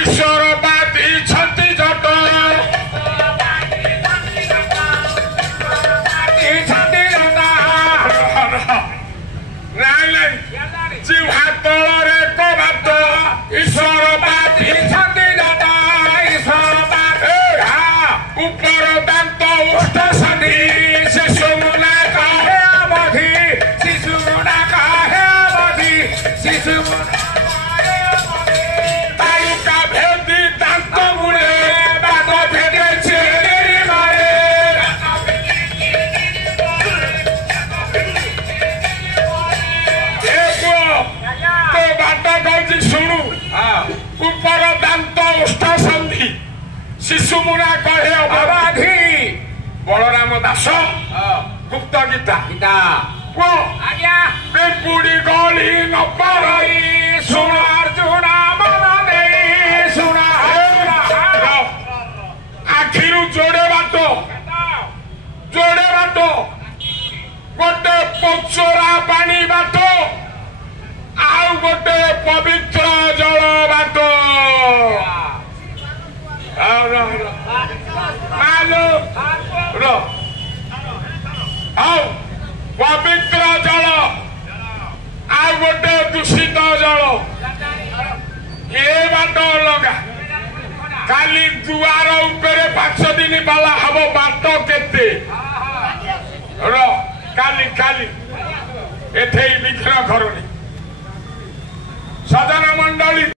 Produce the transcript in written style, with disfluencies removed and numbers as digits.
ईश्वर बाती छति जट जिहा तलरे कबात ईश्वर बाती छति जट ईश्वर बाती ऊपर दांत उष्ट सधी शिशु मुना कहे अवधि शिशु मुना कहे अवधि शिशु तालुका भेदी दांत मुड़े बात भेदे चेरी मारे तो बात कौची शुणु ऊपर दांत उष्ट सन्धि शिशु मुना कहे अवधि बलराम दास गुप्त गीता गीता बेपुड़ी गली नपरई शुण अर्जुन मन दे शुण आखिरु जोड़े बाट गोटे पचोरा पानी बाट आउ गोटे पवित्र जल बाट पवित्र जल आ गोटे दूषित जल ये बाट अलगा खाली दुआर उपरे 5 दिन बाला हम बाट केते काली एठे विघ्न घरणी सजन मंडली।